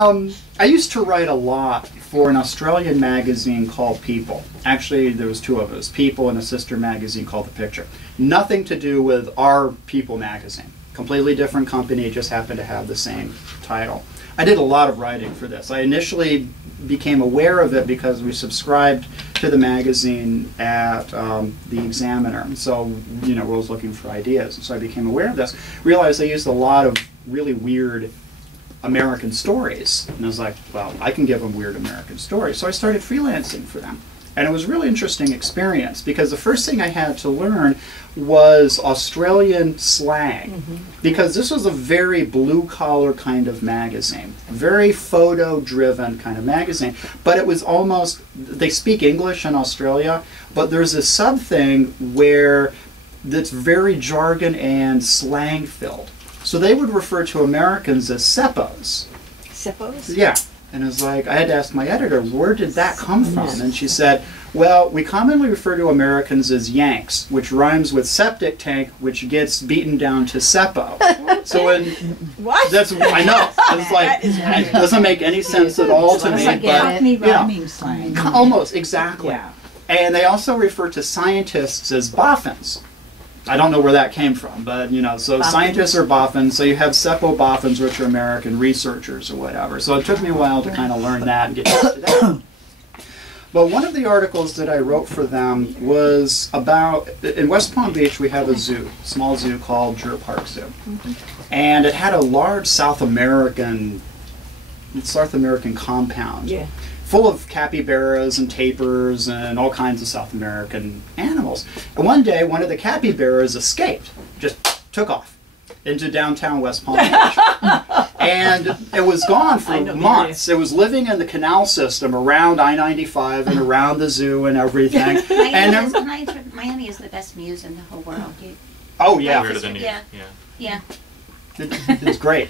I used to write a lot for an Australian magazine called People. Actually, there was two of us, People and a sister magazine called The Picture. Nothing to do with our People magazine. Completely different company, just happened to have the same title. I did a lot of writing for this. I initially became aware of it because we subscribed to the magazine at the Examiner. So, you know, I was looking for ideas. So I became aware of this. Realized they used a lot of really weird American stories. And I was like, well, I can give them weird American stories. So I started freelancing for them. And it was a really interesting experience because the first thing I had to learn was Australian slang. Because this was a very blue-collar kind of magazine. Very photo-driven kind of magazine. But it was almost, they speak English in Australia, but there's a sub-thing where that's very jargon and slang-filled. So they would refer to Americans as seppos. Seppos? Yeah. And it was like, I had to ask my editor, where did that come from? And she said, well, we commonly refer to Americans as Yanks, which rhymes with septic tank, which gets beaten down to seppo. So when what? That's I know. It's like it doesn't make any sense at all to me. Like Cockney rhyming slang. Almost, exactly. Yeah. And they also refer to scientists as boffins. I don't know where that came from, but you know, so scientists are boffins, so you have seppo boffins, which are American researchers or whatever. So it took me a while to kind of learn that and get used to that. But one of the articles that I wrote for them was about, in West Palm Beach we have a zoo, small zoo called Jura Park Zoo. And it had a large South American compound. Yeah. Full of capybaras and tapirs and all kinds of South American animals. And one day, one of the capybaras escaped, just took off into downtown West Palm Beach. And it was gone for months. It was living in the canal system around I-95 and around the zoo and everything. Miami is the best muse in the whole world. Oh, yeah. Weirder than yeah. It's great.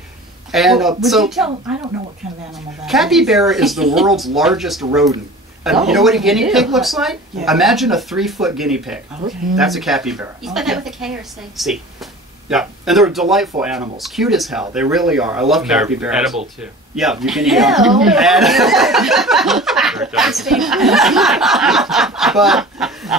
And would you tell, I don't know what kind of animal that capybara is the world's largest rodent. And you know what a guinea pig looks like? Yeah. Imagine a 3-foot guinea pig. Okay. That's a capybara. You spell that with a K or a C? C. Yeah, and they're delightful animals. Cute as hell. They really are. I love capybaras. They're edible too. Yeah, you can eat them. But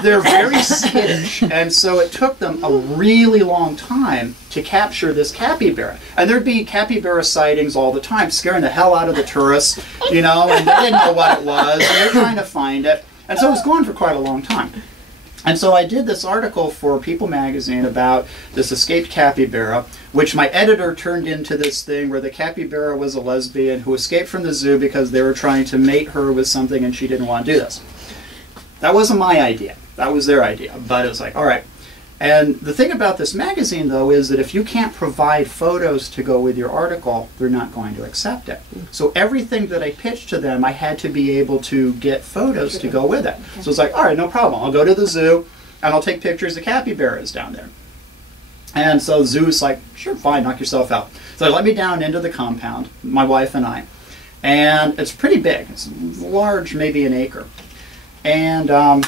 they're very skittish, and so it took them a really long time to capture this capybara. And there'd be capybara sightings all the time, scaring the hell out of the tourists, you know, and they didn't know what it was, and they're trying to find it. And so it was going for quite a long time. And so I did this article for People magazine about this escaped capybara, which my editor turned into this thing where the capybara was a lesbian who escaped from the zoo because they were trying to mate her with something and she didn't want to do this. That wasn't my idea. That was their idea. But it was like, all right. And the thing about this magazine, though, is that if you can't provide photos to go with your article, they're not going to accept it. So everything that I pitched to them, I had to be able to get photos to go with it. So it's like, all right, no problem. I'll go to the zoo, and I'll take pictures of capybaras down there. And so the zoo's like, sure, fine, knock yourself out. So they let me down into the compound, my wife and I. And it's pretty big. It's large, maybe an acre. And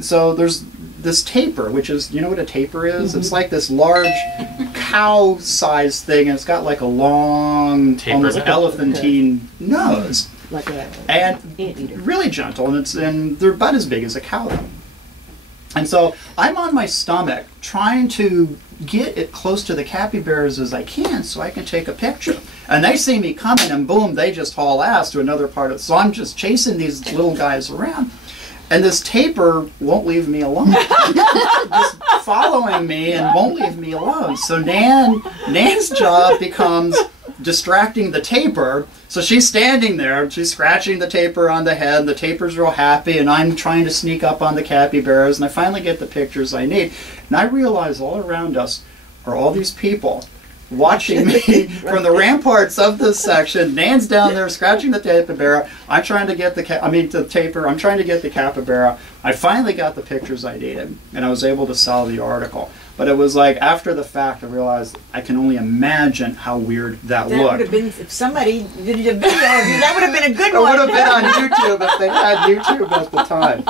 so there's this tapir, which is, you know what a tapir is? It's like this large cow-sized thing, and it's got like a long, almost elephantine nose. And really gentle, and they're about as big as a cow, though. And so I'm on my stomach trying to get it close to the capybaras as I can so I can take a picture. And they see me coming, and boom, they just haul ass to another part of it. So I'm just chasing these little guys around. And this tapir won't leave me alone. Just following me and won't leave me alone. So Nan's job becomes distracting the tapir. So she's standing there, she's scratching the tapir on the head, and the tapir's real happy, and I'm trying to sneak up on the capybaras, and I finally get the pictures I need. And I realize all around us are all these people watching me from the ramparts of this section. Nan's down there scratching the capybara. I'm trying to get the tapir. I'm trying to get the capybara. I finally got the pictures I needed, and I was able to sell the article. But it was like, after the fact, I realized I can only imagine how weird that looked. That would have been, if somebody did a video of you, that would have been a good one. It would have been on YouTube if they had YouTube at the time.